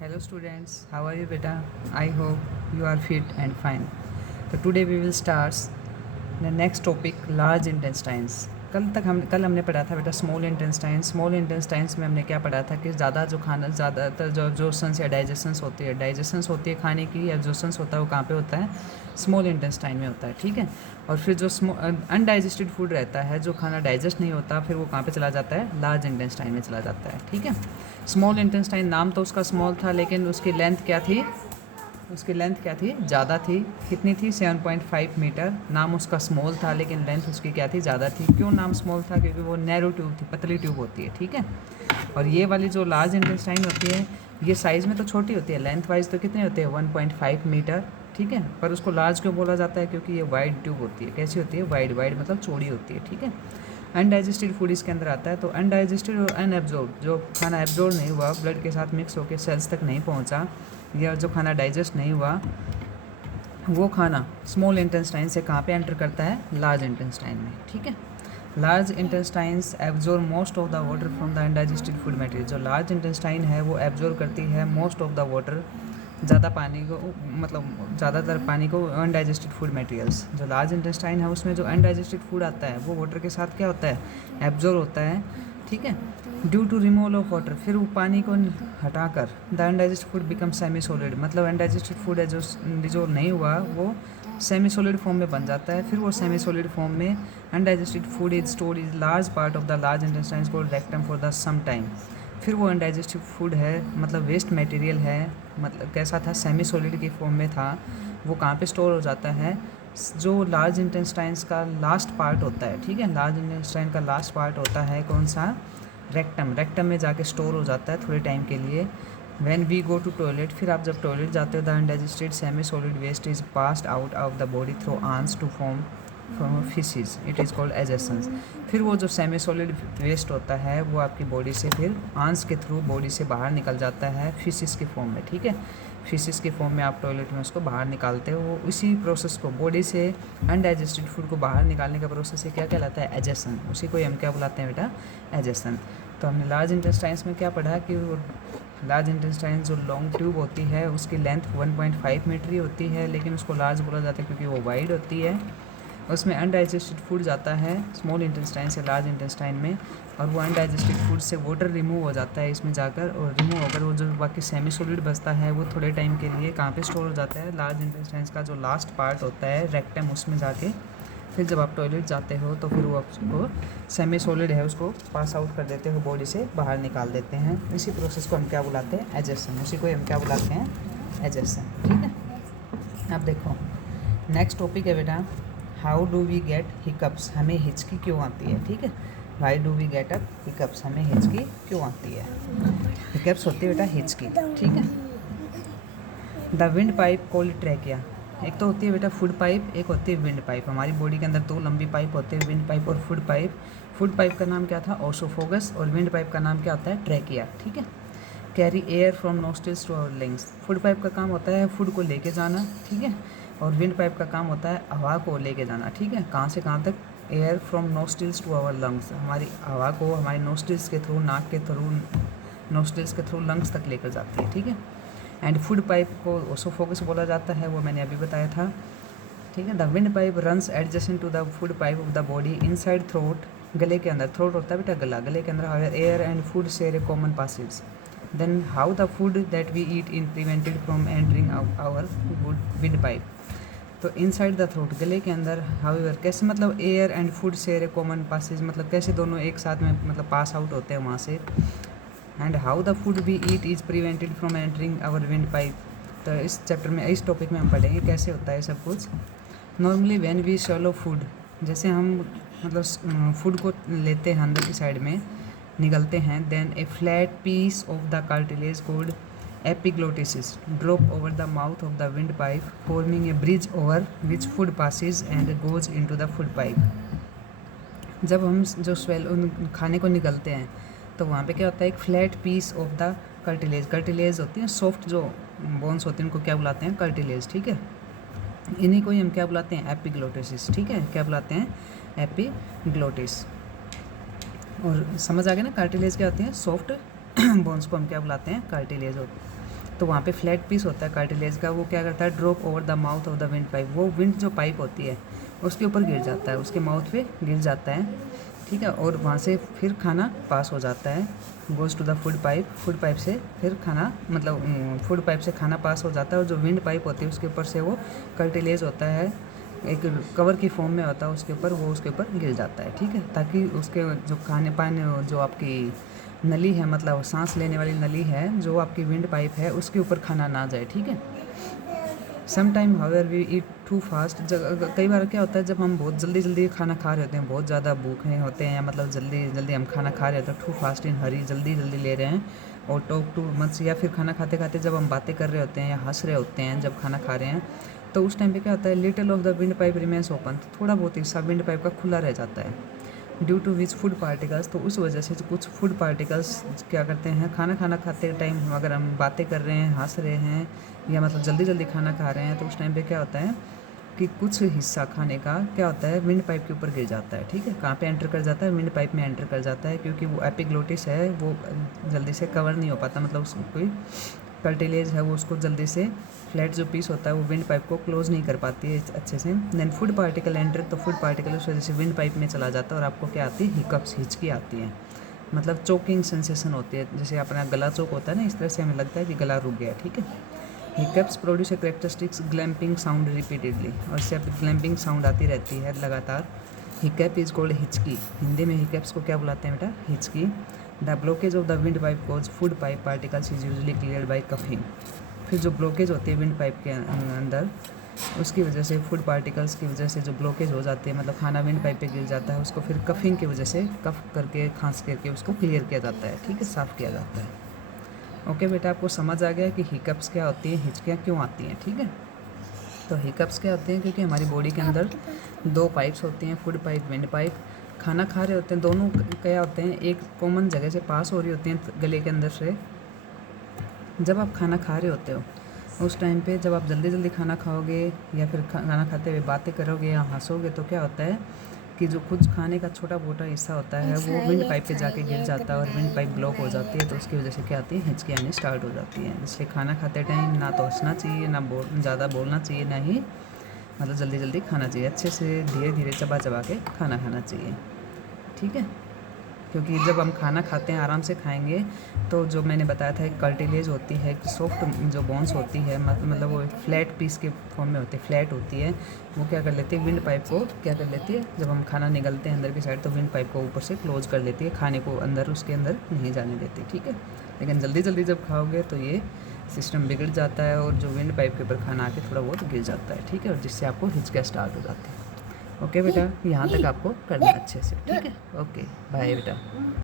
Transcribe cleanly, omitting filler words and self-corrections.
Hello students, how are you beta? I hope you are fit and fine. So today we will start the next topic large intestines. कल हमने पढ़ा था बेटा small intestines में हमने क्या पढ़ा था कि ज़्यादातर जो एब्जॉर्प्शंस या डाइजेशंस होती है खाने की, एब्जॉर्प्शंस होता है वो कहाँ पे होता है, स्मॉल इंटेस्टाइन में होता है, ठीक है। और फिर जो अनडाइजेस्टेड फूड रहता है, जो खाना डाइजेस्ट नहीं होता, फिर वो कहाँ पे चला जाता है, लार्ज इंटेस्टाइन में चला जाता है, ठीक है। स्मॉल इंटेस्टाइन नाम तो उसका स्मॉल था, लेकिन उसकी लेंथ क्या थी, ज़्यादा थी। कितनी थी, 7.5 मीटर। नाम उसका स्मॉल था लेकिन लेंथ उसकी क्या थी, ज़्यादा थी। क्यों नाम स्मॉल था, क्योंकि वो नैरो ट्यूब थी, पतली ट्यूब होती है, ठीक है। और ये वाली जो लार्ज इंटेस्टाइन होती है, ये साइज़ में तो छोटी होती है, लेंथ वाइज तो कितनी होती है, 1.5 मीटर, ठीक है। पर उसको लार्ज क्यों बोला जाता है, क्योंकि ये वाइड ट्यूब होती है। कैसी होती है, वाइड मतलब चौड़ी होती है, ठीक है। अनडाइजेस्टेड फूड इसके अंदर आता है। तो अनडाइजेस्टेड और अनएब्जॉर्ब, जो खाना एब्जॉर्ब नहीं हुआ, ब्लड के साथ मिक्स होकर सेल्स तक नहीं पहुंचा, या जो खाना डाइजेस्ट नहीं हुआ, वो खाना स्मॉल इंटेस्टाइन से कहाँ पे एंटर करता है, लार्ज इंटेस्टाइन में, ठीक है। Large intestines absorb most of the water from the undigested food material. जो लार्ज इंटेस्टाइन है वो एब्जॉर्ब करती है मोस्ट ऑफ द वाटर, ज़्यादा पानी को, मतलब ज़्यादातर पानी को, अनडाइजेस्टेड फूड मटेरियल्स। जो लार्ज इंटेस्टाइन है उसमें जो अनडाइजेस्टेड फूड आता है वो वाटर के साथ क्या होता है, एब्जॉर्ब होता है, ठीक है। Due to removal of water, फिर वो पानी को हटाकर the undigested food become semi solid, मतलब अनडाइजेस्टेड फूड है जो नहीं हुआ वो सेमी सॉलिड फॉर्म में बन जाता है। फिर वो सेमी सॉलिड फॉर्म में undigested food is stored is large part of the large intestine called rectum for the some time. फिर वो अनडाइजेस्टिव फूड है, मतलब वेस्ट मटेरियल है, मतलब कैसा था, सेमी सॉलिड के फॉर्म में था, वो कहाँ पे स्टोर हो जाता है, जो लार्ज इंटेस्टाइन्स का लास्ट पार्ट होता है, ठीक है। लार्ज इंटेस्टाइन का लास्ट पार्ट होता है कौन सा, रेक्टम में जाके स्टोर हो जाता है थोड़े टाइम के लिए। When we go to toilet, फिर आप जब टॉयलेट जाते हो, the undigested semi solid waste is passed out of the body through anus to form faeces, it is called egestions. फिर वो जो सेमी सॉलिड वेस्ट होता है वो आपकी बॉडी से फिर आंस के थ्रू बॉडी से बाहर निकल जाता है फिशेस के फॉर्म में, ठीक है। फिशेस के फॉर्म में आप टॉयलेट में उसको बाहर निकालते हो। इसी प्रोसेस को, बॉडी से अनडाइजेस्टेड फूड को बाहर निकालने का प्रोसेस से क्या कहलाता है, एजेशन। उसी को हम क्या बुलाते हैं बेटा, एजेशन। तो हमने लार्ज इंटेस्टाइन्स में क्या पढ़ा कि लार्ज इंटेस्टाइन जो लॉन्ग ट्यूब होती है उसकी लेंथ 1.5 मीटर ही होती है, लेकिन उसको लार्ज बोला जाता है क्योंकि वो वाइड होती है। उसमें अनडाइजेस्टेड फूड जाता है स्मॉल इंटेस्टाइन से लार्ज इंटेस्टाइन में, और वो अनडाइजेस्टेड फूड से वाटर रिमूव हो जाता है इसमें जाकर, और रिमूव होकर वो जो बाकी सेमी सॉलिड बचता है वो थोड़े टाइम के लिए कहाँ पे स्टोर हो जाता है, लार्ज इंटेस्टाइन का जो लास्ट पार्ट होता है रेक्टम, उसमें जाके फिर जब आप टॉयलेट जाते हो तो फिर वो उसको सेमी सॉलिड है उसको पास आउट कर देते हो, बॉडी से बाहर निकाल देते हैं। इसी प्रोसेस को हम क्या बुलाते हैं, एजेशन। उसी को हम क्या बुलाते हैं, एजेशन, ठीक है। अब देखो नेक्स्ट टॉपिक है बेटा, how do we get hiccups, हमें हिचकी क्यों आती है, ठीक है। Why do we get up hiccups, हमें हिचकी क्यों आती है। हिकअप्स होती है बेटा हिचकी, ठीक है। The wind pipe called trachea, एक तो होती है बेटा फूड पाइप, एक होती है विंड पाइप। हमारी बॉडी के अंदर दो लंबी पाइप होते हैं, विंड पाइप और फूड पाइप। फूड पाइप का नाम क्या था, ओसोफोगस, और विंड पाइप का नाम क्या होता है, ट्रैकिया, ठीक है। Carry air from nostrils to our lungs, food pipe का काम होता है फूड को लेके जाना, ठीक है। और विंड पाइप का काम होता है हवा को लेके जाना, ठीक है। कहाँ से कहाँ तक, air from nostrils to our lungs, हमारी हवा को हमारे नोस्ट्रिल्स के थ्रू, नाक के थ्रू, नोस्ट्रिल्स के थ्रू लंग्स तक लेकर जाती है, ठीक है। एंड फूड पाइप को ओसोफोगस बोला जाता है, वो मैंने अभी बताया था, ठीक है। The wind pipe runs adjacent to the food pipe of the body inside throat, गले के अंदर, थ्रोट होता है बेटा गला, गले के अंदर air and food share a common passage. Then how the food that we eat in prevented from entering our wind pipe, तो इनसाइड द थ्रोट, गले के अंदर, हाउएवर कैसे, मतलब air and food share a common passage, मतलब कैसे दोनों एक साथ में मतलब पास आउट होते हैं वहाँ से। And how the food we eat is prevented from entering our wind pipe, तो इस चैप्टर में, इस टॉपिक में हम पढ़ेंगे कैसे होता है सब कुछ। Normally when we swallow food, जैसे हम मतलब फूड को लेते हैं अंदर की साइड में निगलते हैं, then a flat piece of the cartilage called epiglottis drop over the mouth of the wind pipe forming a bridge over which food passes and goes into the food pipe. जब हम जो खाने को निगलते हैं तो वहाँ पे क्या होता है, एक flat piece of the cartilage होती है, सॉफ्ट जो बोन्स होते हैं उनको क्या बुलाते हैं, कार्टिलेज, ठीक है। इन्हीं को ही हम क्या बुलाते हैं, एपिग्लोटिस, ठीक है। क्या बुलाते हैं, एपिग्लोटिस। और समझ आ गया ना, कार्टिलेज क्या होती है, सॉफ्ट बोन्स को हम क्या बुलाते हैं, कार्टिलेज तो वहाँ पे फ्लैट पीस होता है कार्टिलेज का, वो क्या करता है, drop over the mouth of the wind pipe, वो विंड जो पाइप होती है उसके ऊपर गिर जाता है, उसके माउथ पे गिर जाता है, ठीक है। और वहाँ से फिर खाना पास हो जाता है, goes to the food pipe से फिर खाना, मतलब फूड पाइप से खाना पास हो जाता है। और जो विंड पाइप होती है उसके ऊपर से वो कार्टिलेज होता है, एक कवर की फॉर्म में होता है उसके ऊपर, वो उसके ऊपर गिर जाता है, ठीक है, ताकि उसके जो खाने पाने जो आपकी नली है, मतलब सांस लेने वाली नली है जो आपकी विंड पाइप है, उसके ऊपर खाना ना जाए, ठीक है। Some time however we eat too fast, कई बार क्या होता है जब हम बहुत जल्दी जल्दी खाना खा रहे होते हैं, बहुत ज़्यादा भूखे होते हैं, मतलब जल्दी जल्दी हम खाना खा रहे होते हैं, टू फास्ट इन हरी, जल्दी जल्दी ले रहे हैं, और टॉक टू मच, या फिर खाना खाते खाते जब हम बातें कर रहे होते हैं या हंस रहे होते हैं जब खाना खा रहे हैं, तो उस टाइम पे क्या होता है, little of the wind pipe remains open, थोड़ा बहुत हिस्सा विंड पाइप का खुला रह जाता है, due to which food particles, तो उस वजह से कुछ फूड पार्टिकल्स क्या करते हैं, खाना खाते टाइम अगर हम बातें कर रहे हैं, हंस रहे हैं, या मतलब जल्दी जल्दी खाना खा रहे हैं, तो उस टाइम पे क्या होता है कि कुछ हिस्सा खाने का क्या होता है, विंड पाइप के ऊपर गिर जाता है, ठीक है। कहाँ पे एंटर कर जाता है, विंड पाइप में एंटर कर जाता है, क्योंकि वो एपिग्लोटिस है, वो जल्दी से कवर नहीं हो पाता, मतलब उसको कोई कार्टिलेज है वो उसको जल्दी से, फ्लैट जो पीस होता है वो विंड पाइप को क्लोज नहीं कर पाती है अच्छे से। देन फूड पार्टिकल एंटर, तो फूड पार्टिकल उस वजह से विंड पाइप में चला जाता है, और आपको क्या आती है, हिकअप्स, हिचकी आती है, मतलब चोकिंग सेंसेशन होती है, जैसे अपना गला चोक होता है ना, इस तरह से हमें लगता है कि गला रुक गया, ठीक है। Hiccups produce a characteristics glamping sound repeatedly, और इससे ग्लैम्पिंग साउंड आती रहती है लगातार। हिकअप इज कॉल्ड हिचकी, हिंदी में हिकअप्स को क्या बुलाते हैं बेटा, हिचकी। The blockage of the wind pipe cause food pipe particles is usually cleared by coughing, फिर जो ब्लॉकेज होती है विंड पाइप के अंदर, उसकी वजह से फूड पार्टिकल्स की वजह से जो ब्लॉकेज हो जाती है, मतलब खाना विंड पाइप पे गिर जाता है, उसको फिर कफिंग की वजह से कफ करके, खांस करके उसको क्लियर किया जाता है, ठीक है, साफ़ किया जाता है। ओके बेटा, आपको समझ आ गया कि हिकअप्स क्या होती हैं, हिचकियाँ क्यों आती हैं, ठीक है। तो हिकअप्स क्या होते हैं, क्योंकि हमारी बॉडी के अंदर दो पाइप्स होती हैं, फूड पाइप, विंड पाइप, खाना खा रहे होते हैं, दोनों क्या होते हैं, एक कॉमन जगह से पास हो रही होती हैं गले के अंदर से। जब आप खाना खा रहे होते हो उस टाइम पे, जब आप जल्दी जल्दी खाना खाओगे या फिर खाना खाते हुए बातें करोगे या हंसोगे, तो क्या होता है कि जो कुछ खाने का छोटा मोटा हिस्सा होता है वो विंड पाइप पे जाके गिर जाता है, और विंड पाइप ब्लॉक हो जाती है, तो उसकी वजह से क्या आती है, हिचकी आनी स्टार्ट हो जाती है। इसलिए खाना खाते टाइम ना तो हंसना चाहिए, ना ज़्यादा बोलना चाहिए, ना ही मतलब जल्दी जल्दी खाना चाहिए, अच्छे से धीरे धीरे चबा चबा के खाना खाना चाहिए, ठीक है। क्योंकि जब हम खाना खाते हैं आराम से खाएंगे, तो जो मैंने बताया था एक कार्टिलेज होती है, एक सॉफ्ट जो बोन्स होती है, मतलब वो फ्लैट पीस के फॉर्म में होती है, फ्लैट होती है, वो क्या कर लेती है, विंड पाइप को क्या कर लेती है, जब हम खाना निगलते हैं अंदर की साइड, तो विंड पाइप को ऊपर से क्लोज कर देती है, खाने को अंदर उसके अंदर नहीं जाने देती, ठीक है। लेकिन जल्दी जल्दी जब खाओगे तो ये सिस्टम बिगड़ जाता है, और जो विंड पाइप के ऊपर खाना आके थोड़ा बहुत गिर जाता है, ठीक है, और जिससे आपको हिचकियाँ स्टार्ट हो जाती है। ओके बेटा, यहाँ तक आपको करना है अच्छे से, ठीक है। ओके बाय बेटा।